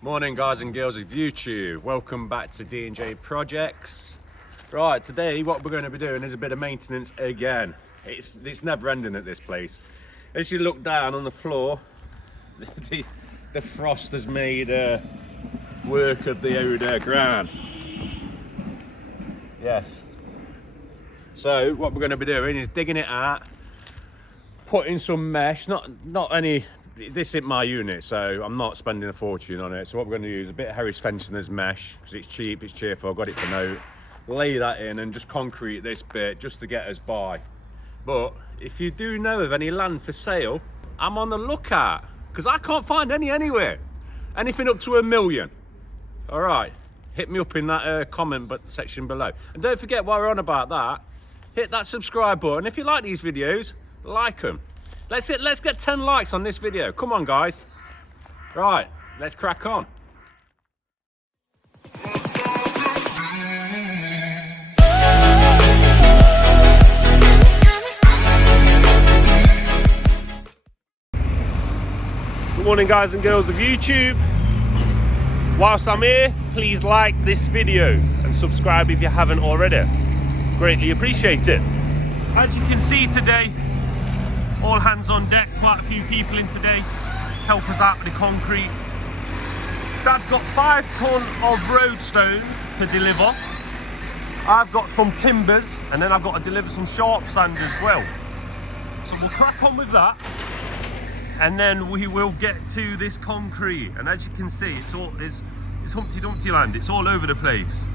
Morning guys and girls of YouTube, welcome back to D&J Projects. Right, today what we're going to be doing is a bit of maintenance again. It's never ending at this place. As you look down on the floor, the frost has made work of the old ground. Yes. So what we're going to be doing is digging it out, putting some mesh, not any. This isn't my unit, so I'm not spending a fortune on it. So what we're going to use, a bit of Harris fencing as mesh, because it's cheap, it's cheerful, I got it for note. Lay that in and just concrete this bit just to get us by. But if you do know of any land for sale, I'm on the lookout, because I can't find any anywhere. Anything up to $1 million. All right, hit me up in that comment section below. And don't forget, while we're on about that, hit that subscribe button. If you like these videos, like them. Let's get 10 likes on this video. Come on, guys. Right, let's crack on. Good morning, guys and girls of YouTube. Whilst I'm here, please like this video and subscribe if you haven't already. Greatly appreciate it. As you can see today, all hands on deck, quite a few people in today, help us out with the concrete. Dad's got 5 ton of road stone to deliver. I've got some timbers, and then I've got to deliver some sharp sand as well. So we'll crack on with that, and then we will get to this concrete. And as you can see, it's Humpty Dumpty land, it's all over the place.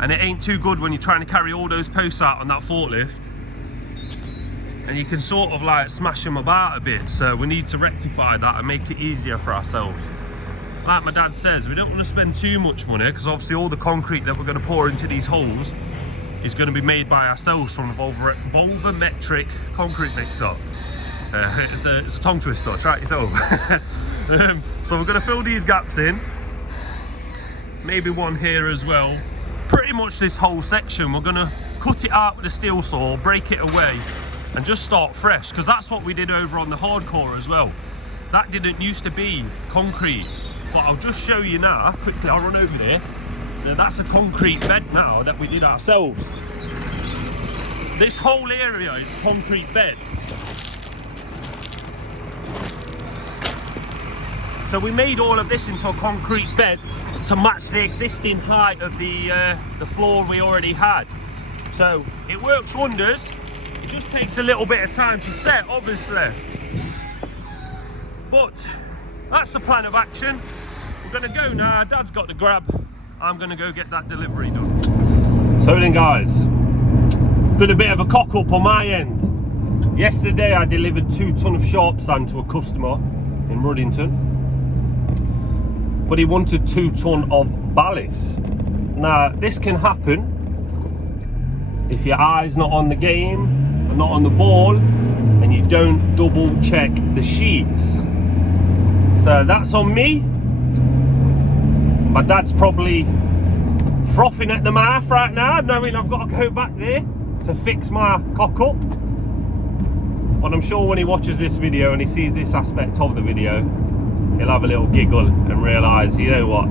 And it ain't too good when you're trying to carry all those posts out on that forklift. And you can sort of like smash them about a bit, so we need to rectify that and make it easier for ourselves. Like my dad says, we don't want to spend too much money, because obviously all the concrete that we're going to pour into these holes is going to be made by ourselves from a volvometric concrete mixer. It's a tongue twister, try it yourself. So we're going to fill these gaps in, maybe one here as well. Pretty much this whole section we're going to cut it out with a steel saw, break it away, and just start fresh, because that's what we did over on the hardcore as well. That didn't used to be concrete, but I'll just show you now quickly. I'll run over there. Now that's a concrete bed now that we did ourselves. This whole area is a concrete bed. So we made all of this into a concrete bed to match the existing height of the floor we already had. So it works wonders. It just takes a little bit of time to set, obviously. But that's the plan of action. We're gonna go now. Dad's got the grab. I'm gonna go get that delivery done. So then, guys, been a bit of a cock up on my end. Yesterday I delivered 2 ton of sharp sand to a customer in Ruddington, but he wanted 2 ton of ballast. Now this can happen if your eye's not on the game, not on the ball, and you don't double check the sheets. So that's on me. My dad's probably frothing at the mouth right now, knowing I've got to go back there to fix my cock up. But I'm sure when he watches this video and he sees this aspect of the video, he'll have a little giggle and realise, you know what,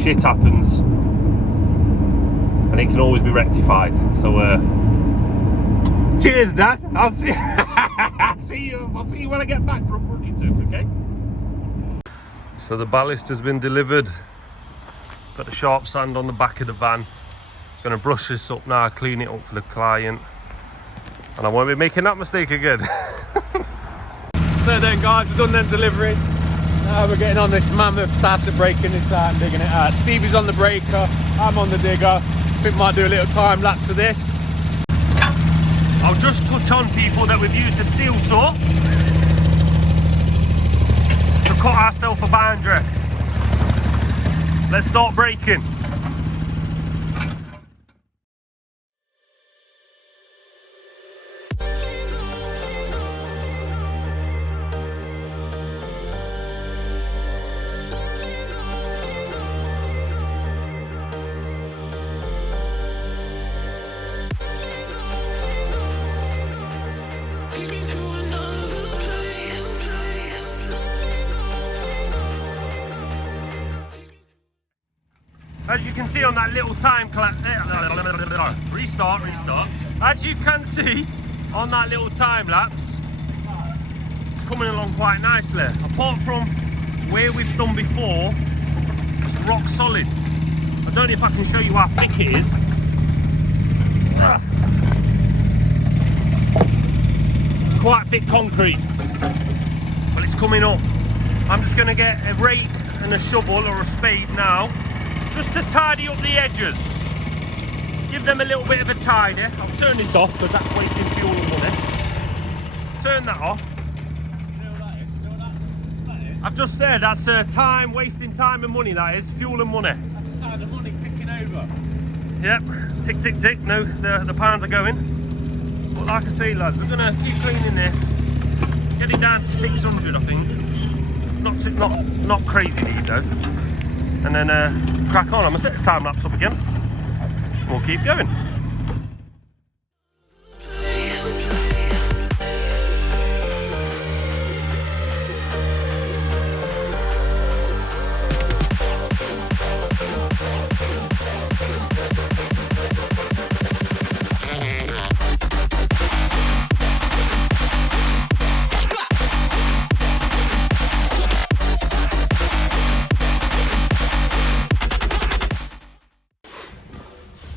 shit happens and it can always be rectified. So cheers, Dad. I'll see you when I get back from Ruddington, okay? So the ballast has been delivered. Got the sharp sand on the back of the van. Gonna brush this up now, clean it up for the client, and I won't be making that mistake again. So then, guys, we've done them delivery. Now we're getting on this mammoth task of breaking this out and digging it out. Stevie's on the breaker, I'm on the digger. I think we might do a little time lapse to this. I'll just touch on, people, that we've used a steel saw to cut ourselves a boundary. Let's start breaking. As you can see on that little time clock, restart. As you can see on that little time lapse, it's coming along quite nicely. Apart from where we've done before, it's rock solid. I don't know if I can show you how thick it is. It's quite thick concrete, but it's coming up. I'm just going to get a rake and a shovel or a spade now, just to tidy up the edges. Give them a little bit of a tidy. I'll turn this off because that's wasting fuel and money. Turn that off. I've just said that's time, wasting time and money, that is. Fuel and money. That's the sound of money ticking over. Yep, tick, tick, tick. No, the pounds are going. But like I say, lads, I'm going to keep cleaning this. Get it down to 600, I think. Not crazy deep though. And then crack on. I'm going to set the time lapse up again. We'll keep going.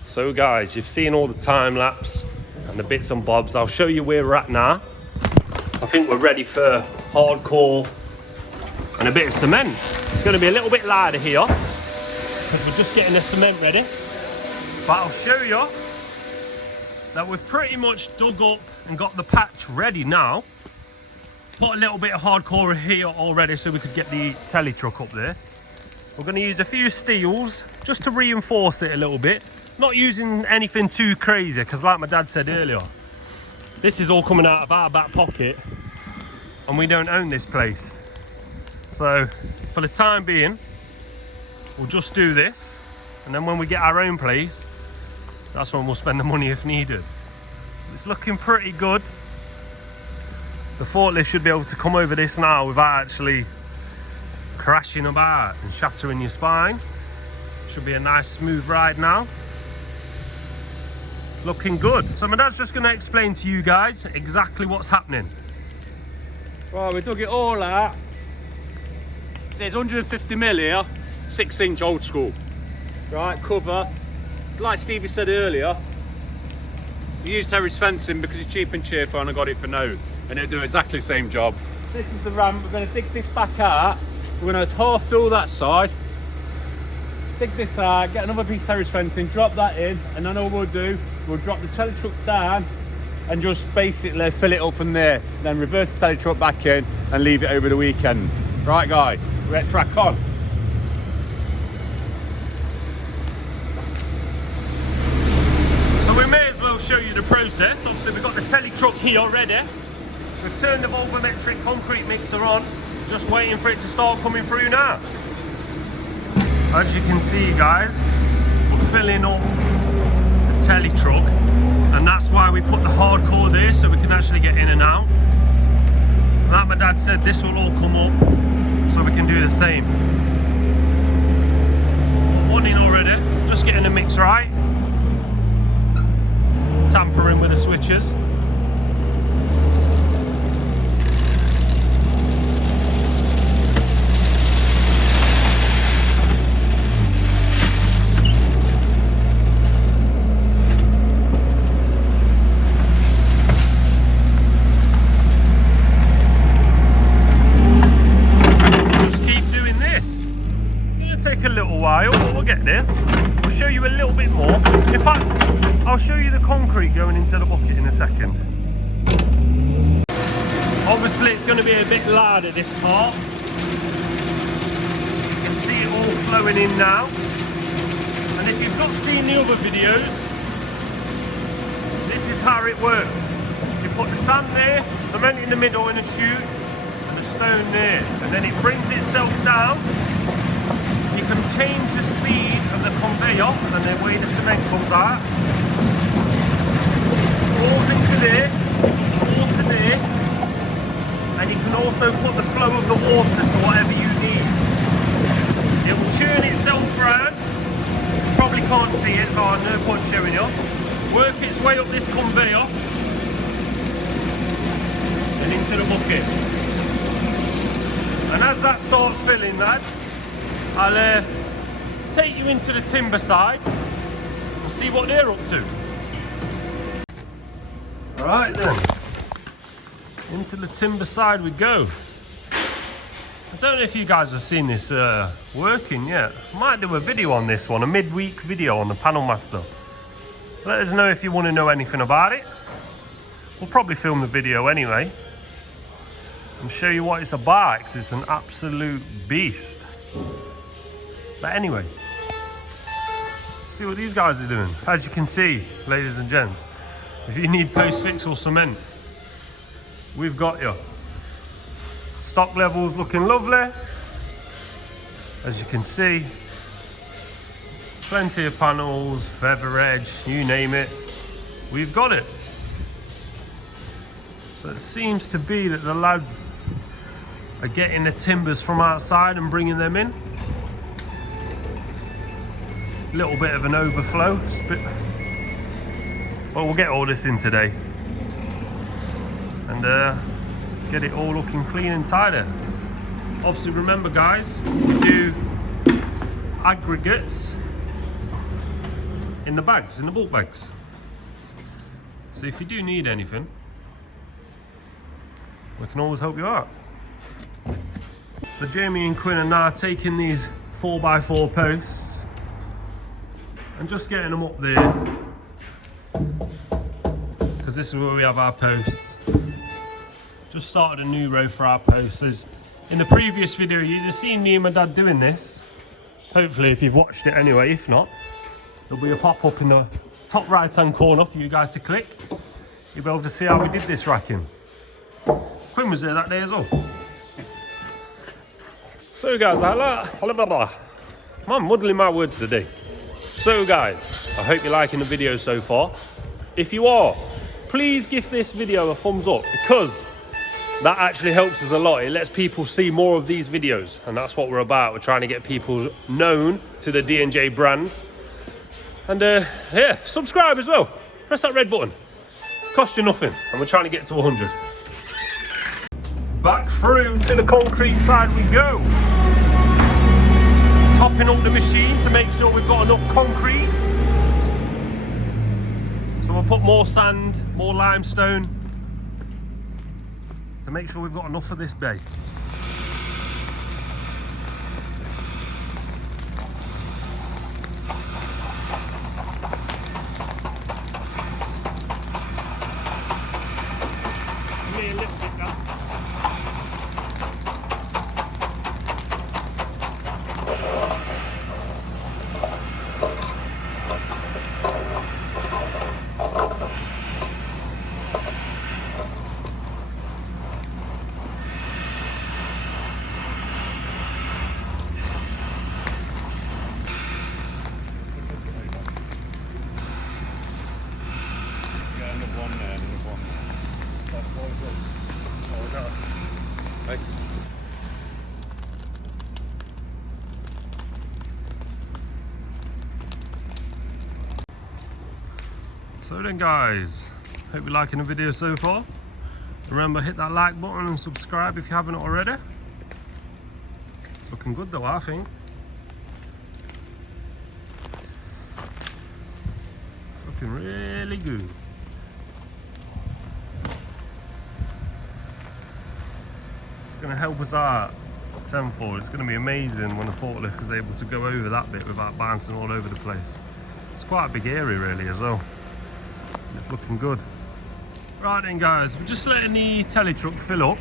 So guys, you've seen all the time lapse and the bits and bobs. I'll show you where we're at now. I think we're ready for hardcore and a bit of cement. It's going to be a little bit lighter here because we're just getting the cement ready. But I'll show you that we've pretty much dug up and got the patch ready now. Put a little bit of hardcore here already so we could get the telly truck up there. We're going to use a few steels just to reinforce it a little bit. Not using anything too crazy because like my dad said earlier, this is all coming out of our back pocket and we don't own this place. So for the time being, we'll just do this, and then when we get our own place, that's when we'll spend the money if needed. It's looking pretty good. The forklift should be able to come over this now without actually crashing about and shattering your spine. Should be a nice smooth ride now. It's looking good. So my dad's just going to explain to you guys exactly what's happening. Right, we dug it all out. There's 150mm here, 6-inch old school. Right, cover. Like Stevie said earlier, we used terrace fencing because it's cheap and cheerful, and I got it for now. And it'll do exactly the same job. This is the ramp. We're going to dig this back out. We're going to half fill that side. Dig this out, get another piece of terrace fencing, drop that in, and then all we'll do, we'll drop the telly truck down and just basically fill it up from there. Then reverse the telly truck back in and leave it over the weekend. Right guys, let's crack on. So we may as well show you the process. Obviously we've got the telly truck here already. We've turned the volumetric concrete mixer on, just waiting for it to start coming through now. As you can see guys, we're filling up the telly truck, and that's why we put the hardcore there so we can actually get in and out. Like my dad said, this will all come up so we can do the same. One in already, just getting the mix right. Tampering with the switches. A little while, but we'll get there. I'll show you a little bit more. In fact, I'll show you the concrete going into the bucket in a second. Obviously it's going to be a bit loud at this part. You can see it all flowing in now. And if you've not seen the other videos, this is how it works. You put the sand there, cement in the middle in a chute, and a stone there, and then it brings itself down. You can change the speed of the conveyor and the way the cement comes out. Falls into there, water there, and you can also put the flow of the water to whatever you need. It will churn itself around, you can't see it, so I no point showing you. Work its way up this conveyor and into the bucket. And as that starts filling, lad, I'll take you into the timber side and see what they're up to. Alright then, into the timber side we go. I don't know if you guys have seen this working yet. I might do a video on this one, a mid-week video on the Panel Master. Let us know if you want to know anything about it. We'll probably film the video anyway and show you what it's about, because it's an absolute beast. But anyway, see what these guys are doing. As you can see, ladies and gents, if you need post-fix or cement, we've got you. Stock levels looking lovely. As you can see, plenty of panels, feather edge, you name it, we've got it. So it seems to be that the lads are getting the timbers from outside and bringing them in. Little bit of an overflow, but we'll get all this in today and get it all looking clean and tidy. Obviously, remember guys, we do aggregates in the bags, in the bulk bags. So if you do need anything, we can always help you out. So Jamie and Quinn are now taking these 4x4 posts and just getting them up there, because this is where we have our posts. Just started a new row for our posts. As in the previous video, you've just seen me and my dad doing this. Hopefully, if you've watched it anyway. If not, there'll be a pop-up in the top right-hand corner for you guys to click. You'll be able to see how we did this racking. Quinn was there that day as well. So guys, I'm muddling my words today. So guys, I hope you're liking the video so far. If you are, please give this video a thumbs up, because that actually helps us a lot. It lets people see more of these videos, and that's what we're about. We're trying to get people known to the D&J brand. And yeah, subscribe as well. Press that red button. Cost you nothing, and we're trying to get to 100. Back through to the concrete side we go. Topping up the machine to make sure we've got enough concrete. So we'll put more sand, more limestone, to make sure we've got enough for this bay. So then guys, hope you're liking the video so far. Remember, hit that like button and subscribe if you haven't already. It's looking good though, I think. It's looking really good. It's going to help us out tenfold. It's going to be amazing when the forklift is able to go over that bit without bouncing all over the place. It's quite a big area really as well. It's looking good. Right then guys, we're just letting the telly truck fill up,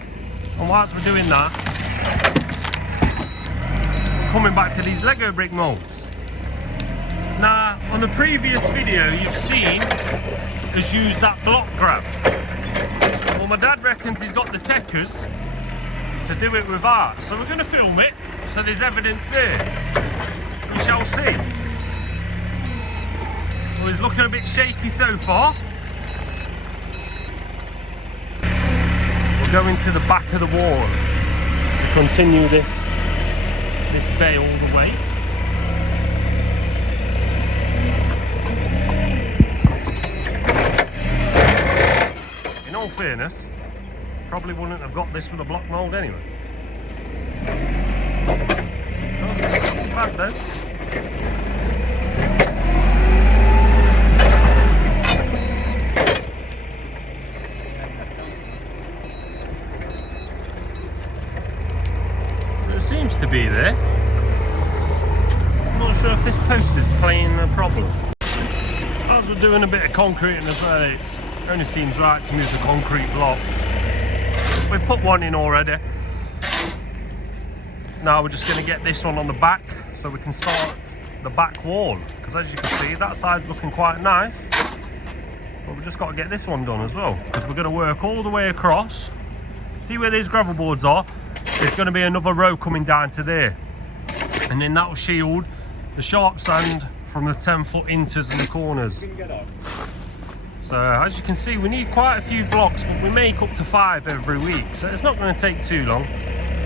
and whilst we're doing that, we're coming back to these Lego brick molds. Now, on the previous video you've seen us use that block grab. Well, my dad reckons he's got the techers to do it with art, so we're going to film it, so there's evidence there. We shall see. Well, he's looking a bit shaky so far. We're going to the back of the wall to continue this bay all the way. all fairness, probably wouldn't have got this with a block mould anyway. Oh, not bad though. It seems to be there. I'm not sure if this post is playing a problem. As we're doing a bit of concreting as well, it only seems right to move the concrete block. We've put one in already. Now we're just going to get this one on the back so we can start the back wall, because as you can see that side's looking quite nice, but we've just got to get this one done as well, because we're going to work all the way across. See where these gravel boards are? There's going to be another row coming down to there, and then that will shield the sharp sand from the 10-foot inters and the corners. So as you can see, we need quite a few blocks, but we make up to 5 every week, so it's not going to take too long.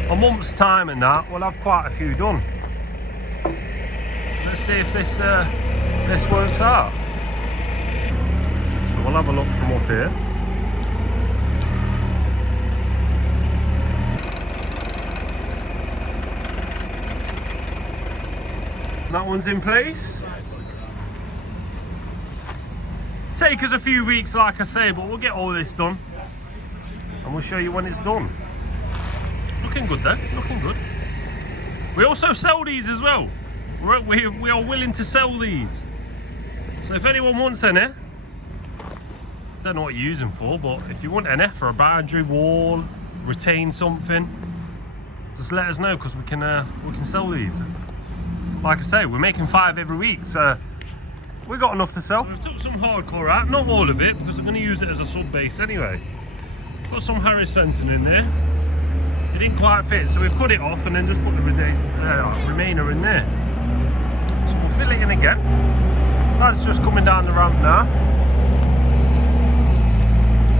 A month's time and that, we'll have quite a few done. Let's see if this works out. So we'll have a look from up here. That one's in place. Take us a few weeks, like I say, but we'll get all this done and we'll show you when it's done. Looking good though, looking good. We also sell these as well. We are willing to sell these. So if anyone wants any, don't know what you use them for, but if you want any for a boundary wall, retain something, just let us know, because we can sell these. Like I say, we're making 5 every week, so we've got enough to sell. So we've took some hardcore out, not all of it, because I'm going to use it as a sub base anyway. Got some Harris fencing in there. It didn't quite fit, so we've cut it off and then just put the remainder in there. So we'll fill it in again. That's just coming down the ramp now.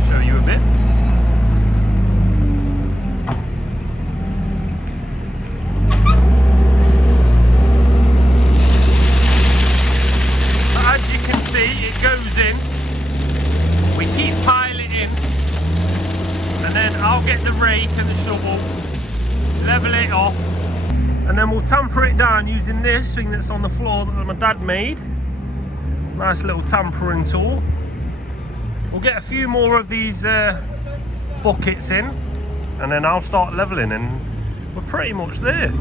Show you a bit. So as you can see, it goes in. We keep piling in. And then I'll get the rake and the shovel, level it off, and then we'll tamper it down using this thing that's on the floor that my dad made. Nice little tampering tool. We'll get a few more of these buckets in, and then I'll start leveling, and we're pretty much there.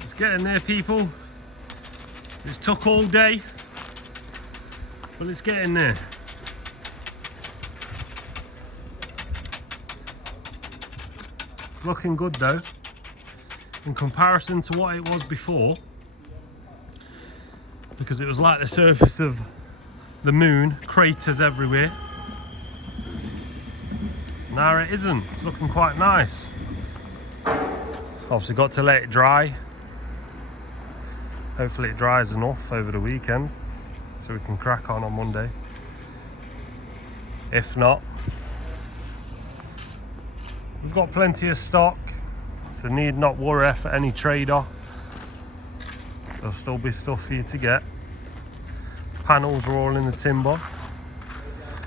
It's getting there, people. It's took all day, but it's getting there. It's looking good though, in comparison to what it was before, because it was like the surface of the moon, craters everywhere. Now it isn't, it's looking quite nice. Obviously got to let it dry. Hopefully it dries enough over the weekend so we can crack on Monday. If not, we've got plenty of stock, so need not worry for any trader. There'll still be stuff for you to get. Panels are all in the timber.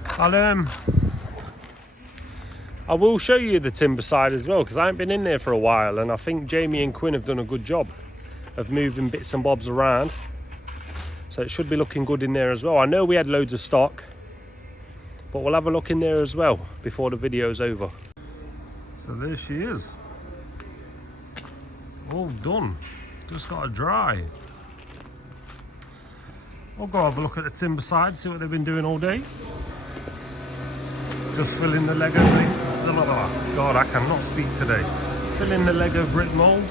I will show you the timber side as well, because I haven't been in there for a while, and I think Jamie and Quinn have done a good job of moving bits and bobs around. So it should be looking good in there as well. I know we had loads of stock, but we'll have a look in there as well before the video's over. So there she is, all done, just got to dry. I'll go have a look at the timber side, see what they've been doing all day. Just filling the Lego brick, God, I cannot speak today. Filling the Lego brick mould.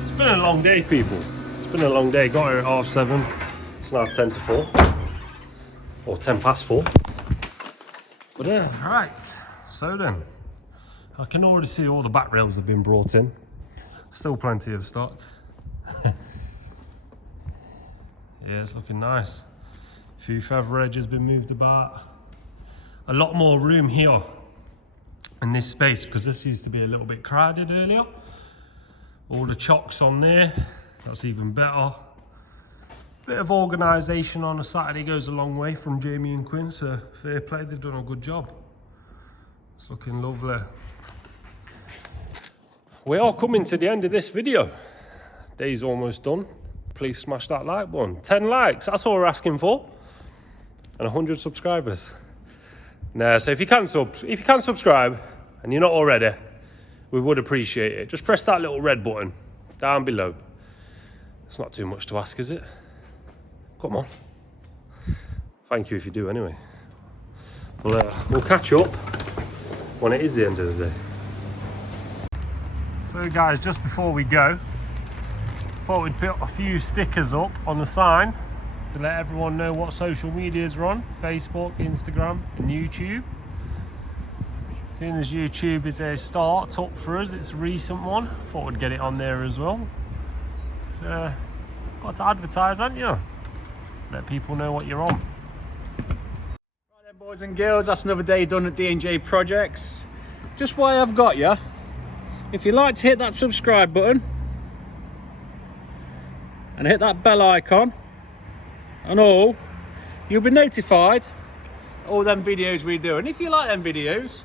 It's been a long day, people. It's been a long day. Got here at 7:30. It's now 10 to 4, or 10 past 4. But yeah, right, so then. I can already see all the back rails have been brought in. Still plenty of stock. Yeah, it's looking nice. A few feather edges been moved about. A lot more room here in this space, because this used to be a little bit crowded earlier. All the chocks on there, that's even better. Bit of organisation on a Saturday goes a long way from Jamie and Quinn, so fair play, they've done a good job. It's looking lovely. We are coming to the end of this video. Day's almost done. Please smash that like button. 10 likes, that's all we're asking for. And 100 subscribers. Nah, so if you can subscribe and you're not already, we would appreciate it. Just press that little red button down below. It's not too much to ask, is it? Come on. Thank you if you do anyway. We'll catch up when it is the end of the day. So guys, just before we go, thought we'd put a few stickers up on the sign to let everyone know what social medias we're on: Facebook, Instagram and YouTube. Seeing as YouTube is a start-up for us, it's a recent one, thought we'd get it on there as well. So, got to advertise, haven't you? Let people know what you're on. Right then, boys and girls, that's another day done at D&J Projects. Just why I've got you, if you'd like to hit that subscribe button and hit that bell icon and all, you'll be notified all them videos we do. And if you like them videos,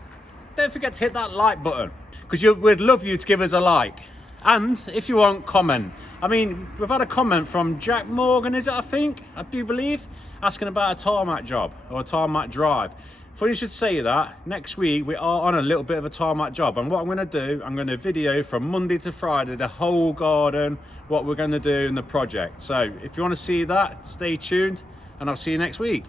don't forget to hit that like button, because we'd love you to give us a like. And if you want, comment. I mean, we've had a comment from Jack Morgan, is it, I do believe, asking about a tarmac job or a tarmac drive. Funny you should say that. Next week we are on a little bit of a tarmac job, and what I'm going to do, I'm going to video from Monday to Friday the whole garden, what we're going to do in the project. So if you want to see that, stay tuned and I'll see you next week.